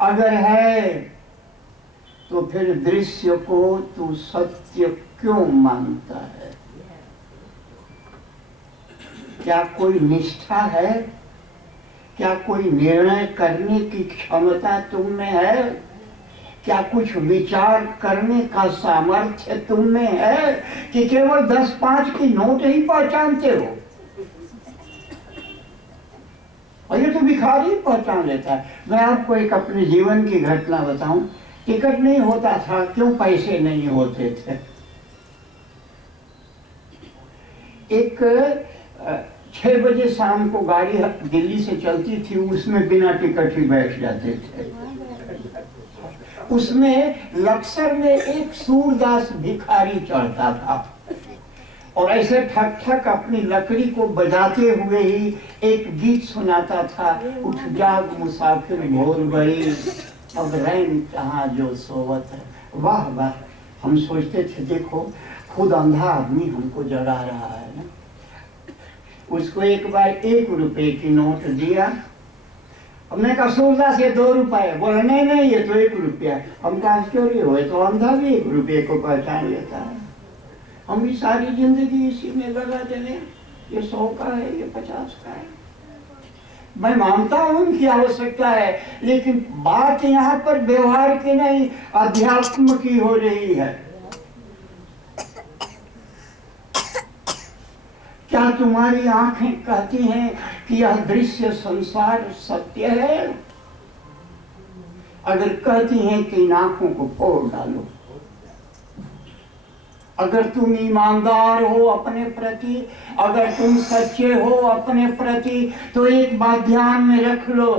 अगर है तो फिर दृश्य को तू सत्य क्यों मानता है? क्या कोई निष्ठा है? क्या कोई निर्णय करने की क्षमता तुम में है? क्या कुछ विचार करने का सामर्थ्य तुम में है कि केवल 10-5 की नोट ही पहचानते हो? और ये तो भिखारी पहचान लेता है। मैं आपको एक अपने जीवन की घटना बताऊं। टिकट नहीं होता था, क्यों? पैसे नहीं होते थे। एक 6 बजे शाम को गाड़ी दिल्ली से चलती थी, उसमें बिना टिकट ही बैठ जाते थे। उसमें लक्सर में एक सूरदास भिखारी चढ़ता था और ऐसे ठक ठक अपनी लकड़ी को बजाते हुए ही एक गीत सुनाता था। उठ जाग मुसाफिर भोर बड़ी, अब रैन कहाँ जो सोवत है। वाह वाह, हम सोचते थे देखो खुद अंधा आदमी हमको जगा रहा है ना। उसको एक बार 1 रुपए की नोट दिया। हमने कहा सूरदास ये 2 रुपए। बोला नहीं नहीं ये तो 1 रुपया। हमका आश्चर्य हुए, तो अंधा भी 1 रुपये को पहचान लेता है। हम भी सारी जिंदगी इसी में लगा देने, ये 100 का है, ये 50 का है। मैं मानता हूं उनकी आवश्यकता है, लेकिन बात यहाँ पर व्यवहार की नहीं, अध्यात्म की हो रही है। क्या तुम्हारी आंखें कहती हैं कि यह दृश्य संसार सत्य है? अगर कहती हैं कि इन आंखों को फोड़ डालो। अगर तुम ईमानदार हो अपने प्रति, अगर तुम सच्चे हो अपने प्रति, तो एक बात ध्यान में रख लो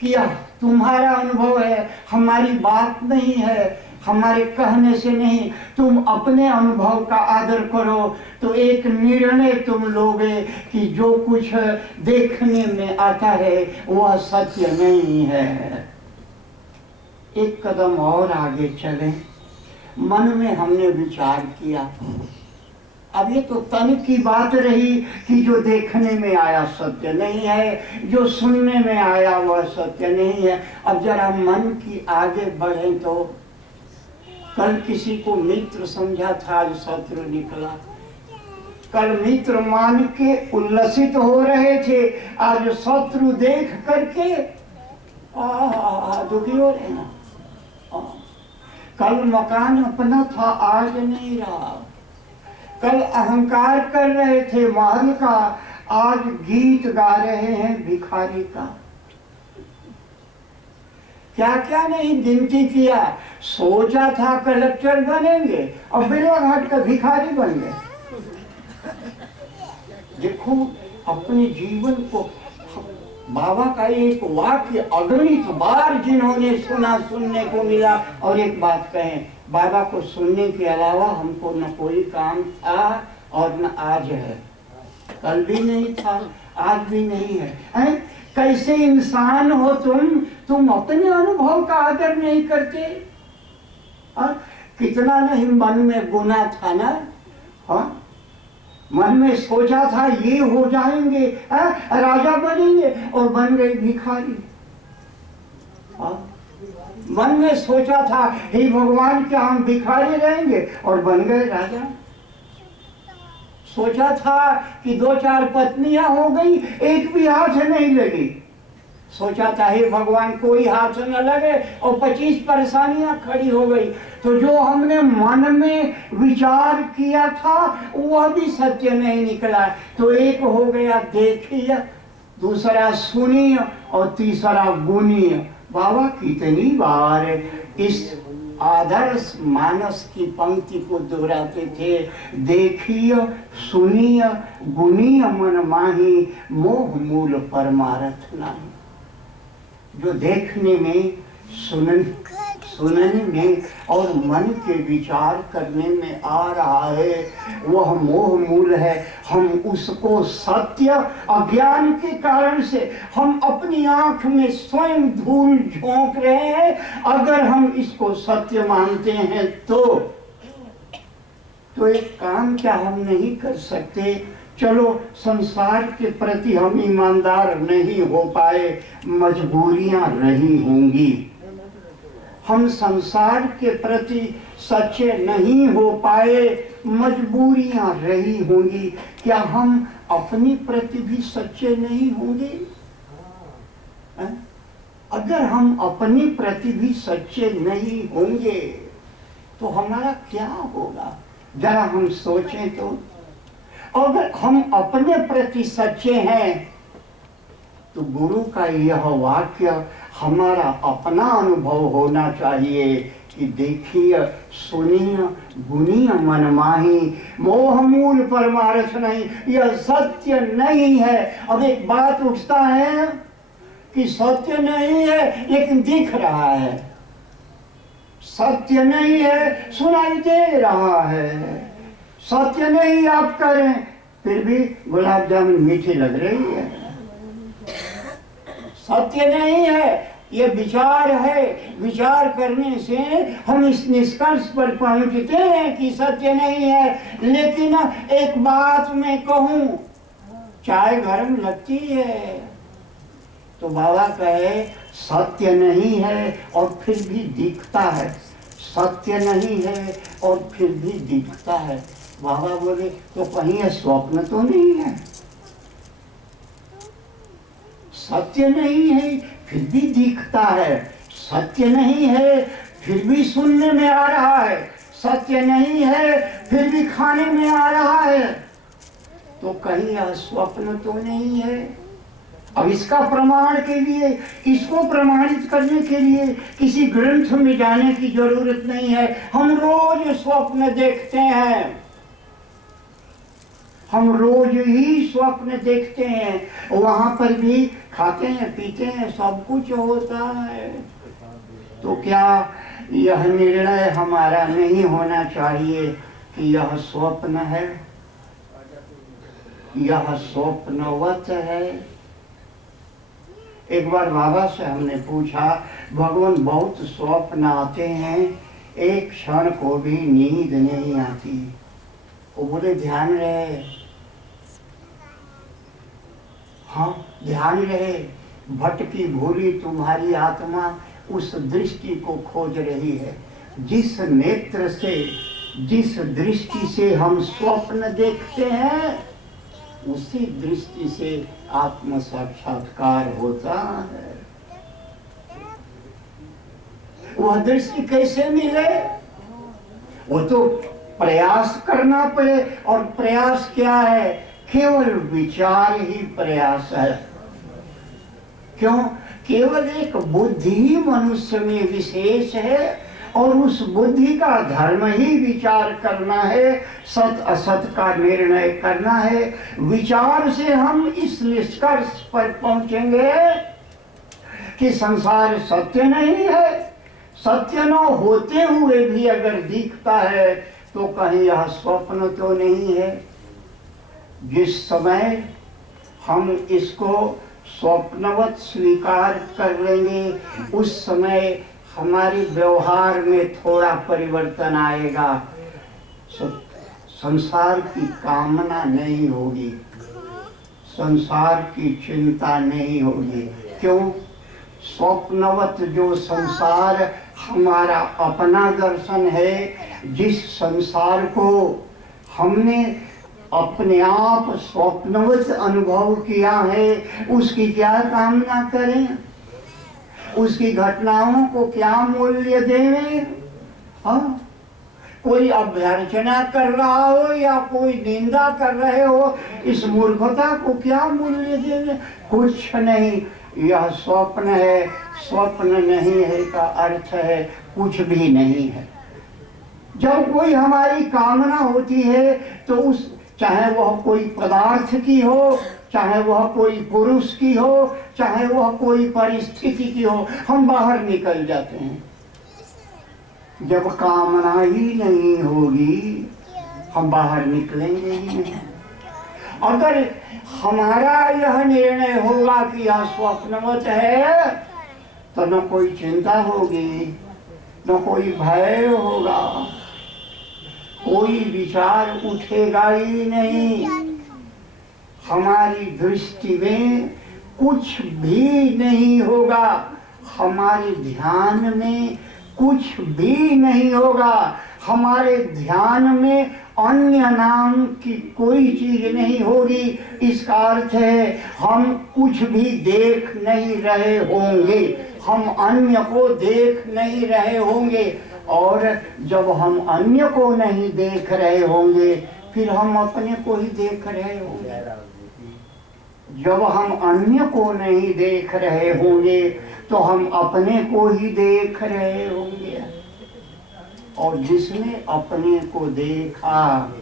कि यह तुम्हारा अनुभव है, हमारी बात नहीं है, हमारे कहने से नहीं। तुम अपने अनुभव का आदर करो तो एक निर्णय तुम लोगे कि जो कुछ देखने में आता है वह सत्य नहीं है। एक कदम और आगे चलें। मन में हमने विचार किया, अब ये तो तन की बात रही कि जो देखने में आया सत्य नहीं है, जो सुनने में आया वह सत्य नहीं है। अब जरा मन की आगे बढ़े तो कल किसी को मित्र समझा था, आज शत्रु निकला। कल मित्र मान के उल्लसित हो रहे थे, आज शत्रु देख करके दुखी हो रहे ना। कल मकान अपना था, आज नहीं रहा। कल अहंकार कर रहे थे महल का, आज गीत गा रहे हैं भिखारी का। क्या क्या नहीं गिनती किया। सोचा था कलेक्टर बनेंगे और बिरलाघाट का भिखारी बन गए। देखो अपने जीवन को। बाबा का एक वाक्य अगणित बार जिन्होंने सुना, सुनने को मिला। और एक बात कहें, बाबा को सुनने के अलावा हमको न कोई काम था और न आज है। कल भी नहीं था, आज भी नहीं है। कैसे इंसान हो तुम अपने अनुभव का आदर नहीं करते। कितना नहीं मन में गुना था ना। हाँ, मन में सोचा था ये हो जाएंगे, राजा बनेंगे और बन गए भिखारी। मन में सोचा था हे भगवान क्या हम भिखारी रहेंगे और बन गए राजा। सोचा था कि 2-4 पत्नियां हो गई, एक भी हाथ नहीं लगी। सोचा था हे भगवान कोई हाथ न लगे और 25 परेशानियां खड़ी हो गई। तो जो हमने मन में विचार किया था वह भी सत्य नहीं निकला। तो एक हो गया देखिए, दूसरा सुनिए और तीसरा गुनिए। बाबा कितनी बार इस आदर्श मानस की पंक्ति को दोहराते थे। देखिए सुनिए गुनिए मन माही, मोह मूल परमारथ नाही। जो देखने में, सुनने में और मन के विचार करने में आ रहा है वह मोह मूल है। हम उसको सत्य अज्ञान के कारण से हम अपनी आंख में स्वयं धूल झोंक रहे हैं। अगर हम इसको सत्य मानते हैं तो एक काम क्या हम नहीं कर सकते? चलो संसार के प्रति हम ईमानदार नहीं हो पाए, मजबूरियां रही होंगी। हम संसार के प्रति सच्चे नहीं हो पाए, मजबूरियां रही होंगी, क्या हम अपने प्रति भी सच्चे नहीं होंगे? अगर हम अपने प्रति भी सच्चे नहीं होंगे तो हमारा क्या होगा? जरा हम सोचें तो। अगर हम अपने प्रति सच्चे हैं तो गुरु का यह वाक्य हमारा अपना अनुभव होना चाहिए कि देखिए सुनिए गुनिय मन माही, मोह मूल परमार्थ नहीं, यह सत्य नहीं है। अब एक बात उठता है कि सत्य नहीं है लेकिन दिख रहा है, सत्य नहीं है सुनाई दे रहा है, सत्य नहीं आप करें फिर भी गुलाब जामुन मीठी लग रही है। सत्य नहीं है, ये विचार है, विचार करने से हम इस निष्कर्ष पर पहुंचते हैं कि सत्य नहीं है। लेकिन एक बात मैं कहूं, चाय गर्म लगती है तो बाबा कहे सत्य नहीं है और फिर भी दिखता है, सत्य नहीं है और फिर भी दिखता है। बाबा बोले तो कहीं यह स्वप्न तो नहीं है? सत्य नहीं है फिर भी दिखता है, सत्य नहीं है फिर भी सुनने में आ रहा है, सत्य नहीं है फिर भी खाने में आ रहा है, तो कहीं यह स्वप्न तो नहीं है? अब इसका प्रमाण के लिए, इसको प्रमाणित करने के लिए किसी ग्रंथ में जाने की जरूरत नहीं है। हम रोज स्वप्न देखते हैं, हम रोज ही स्वप्न देखते हैं, वहां पर भी खाते हैं पीते हैं सब कुछ होता है। तो क्या यह निर्णय हमारा नहीं होना चाहिए कि यह स्वप्न है, यह स्वप्नवत है? एक बार बाबा से हमने पूछा, भगवान बहुत स्वप्न आते हैं, एक क्षण को भी नींद नहीं आती। वो बोले ध्यान रहे, हाँ ध्यान रहे, भटकी भूली तुम्हारी आत्मा उस दृष्टि को खोज रही है। जिस नेत्र से, जिस दृष्टि से हम स्वप्न देखते हैं उसी दृष्टि से आत्म साक्षात्कार होता है। वह दृष्टि कैसे मिले? वो तो प्रयास करना पड़े, और प्रयास क्या है? केवल विचार ही प्रयास है। क्यों? केवल एक बुद्धि मनुष्य में विशेष है और उस बुद्धि का धर्म ही विचार करना है, सत असत का निर्णय करना है। विचार से हम इस निष्कर्ष पर पहुंचेंगे कि संसार सत्य नहीं है, सत्य न होते हुए भी अगर दिखता है तो कहीं यह स्वप्न तो नहीं है। जिस समय हम इसको स्वप्नवत स्वीकार कर लेंगे उस समय हमारे व्यवहार में थोड़ा परिवर्तन आएगा। संसार की कामना नहीं होगी, संसार की चिंता नहीं होगी। क्यों? स्वप्नवत जो संसार हमारा अपना दर्शन है, जिस संसार को हमने अपने आप स्वप्नवत अनुभव किया है, उसकी क्या कामना करें? उसकी घटनाओं को क्या मूल्य दें? हाँ, कोई अभ्यर्चना कर रहा हो या कोई निंदा कर रहे हो, इस मूर्खता को क्या मूल्य दें? कुछ नहीं। यह स्वप्न है, स्वप्न नहीं है का अर्थ है कुछ भी नहीं है। जब कोई हमारी कामना होती है तो उस, चाहे वह कोई पदार्थ की हो, चाहे वह कोई पुरुष की हो, चाहे वह कोई परिस्थिति की हो, हम बाहर निकल जाते हैं। जब कामना ही नहीं होगी हम बाहर निकलेंगे ही नहीं। अगर हमारा यह निर्णय होगा कि यह स्वप्नवत है तो न कोई चिंता होगी, न कोई भय होगा, कोई विचार उठेगा ही नहीं। हमारी दृष्टि में कुछ भी नहीं होगा, हमारे ध्यान में कुछ भी नहीं होगा। हमारे ध्यान में अन्य नाम की कोई चीज नहीं होगी। इसका अर्थ है हम कुछ भी देख नहीं रहे होंगे, हम अन्य को देख नहीं रहे होंगे। और जब हम अन्य को नहीं देख रहे होंगे फिर हम अपने को ही देख रहे होंगे। जब हम अन्य को नहीं देख रहे होंगे तो हम अपने को ही देख रहे होंगे। और जिसने अपने को देखा,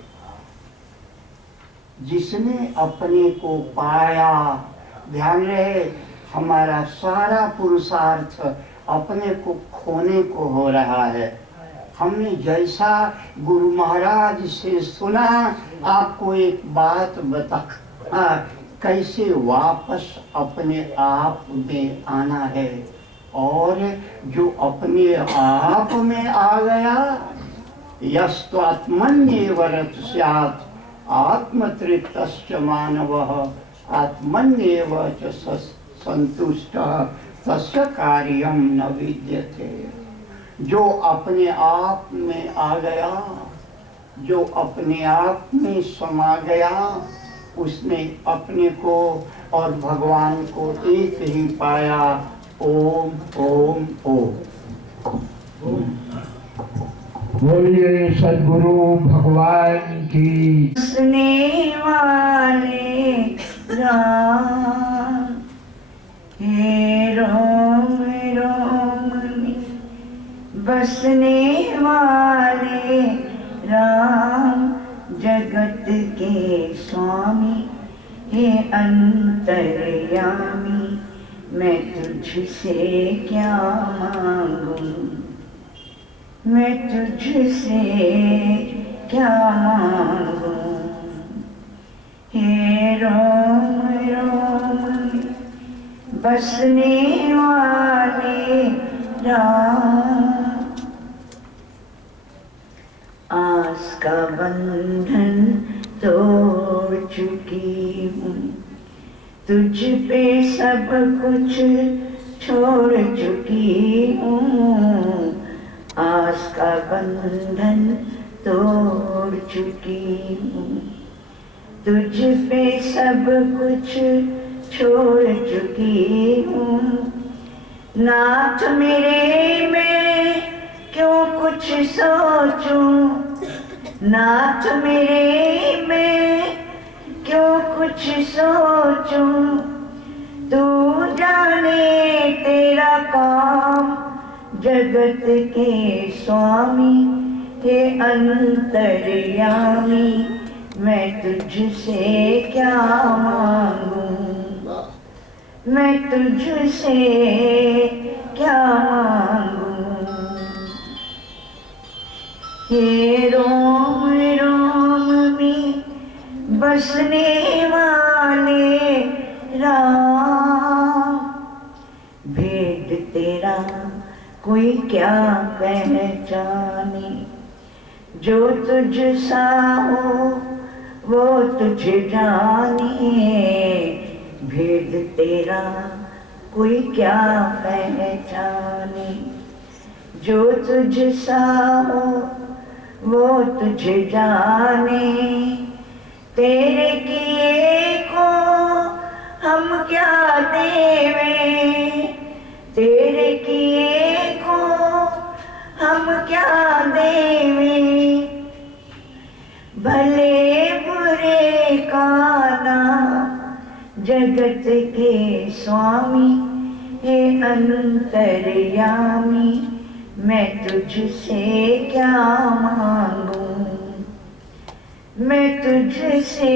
जिसने अपने को पाया, ध्यान रहे हमारा सारा पुरुषार्थ अपने को खोने को हो रहा है। हमने जैसा गुरु महाराज से सुना, आपको एक बात बता कैसे वापस अपने आप में आना है। और जो अपने आप में आ गया, यस्त्वात्मन्येव रत स्यात् आत्मतृप्तश्च मानवः आत्मन्येव च संतुष्टः तस्य कार्यं न विद्यते। जो अपने आप में आ गया, जो अपने आप में समा गया, उसने अपने को और भगवान को एक ही पाया। ओम ओम ओम। बोलिए सद्गुरु भगवान की। बसने वाले राम, हे रोम रोम में बसने वाले राम, जगत के स्वामी हे अंतर्यामी, मैं तुझसे क्या मांगूं, मैं तुझसे क्या मांगूं। हे रोम रोम बसने वाले राम, आस का बंधन तोड़ चुकी हूँ, तुझ पे सब कुछ छोड़ चुकी हूँ। आस का बंधन तोड़ चुकी हूँ, तुझ पे सब कुछ छोड़ चुकी हूँ। नाथ मेरे मैं क्यों कुछ सोचूं, नाथ मेरे मैं क्यों कुछ सोचूं। तू जाने तेरा काम, जगत के स्वामी हे अंतर्यामी, मैं तुझसे क्या मांगूं, मैं तुझसे क्या मांगूं। हे रोम रोम में बसने वाले राम, भेद तेरा कोई क्या पहचाने, जो तुझ सा हो वो तुझे जाने। भेद तेरा कोई क्या पहचाने, जो तुझ सा हो वो तुझे जाने। तेरे किए को हम क्या देवें, तेरे किए को हम क्या देवें। भले बुरे का नाम, जगत के स्वामी हे अंतर्यामी, मैं तुझसे क्या मांगूं, मैं तुझसे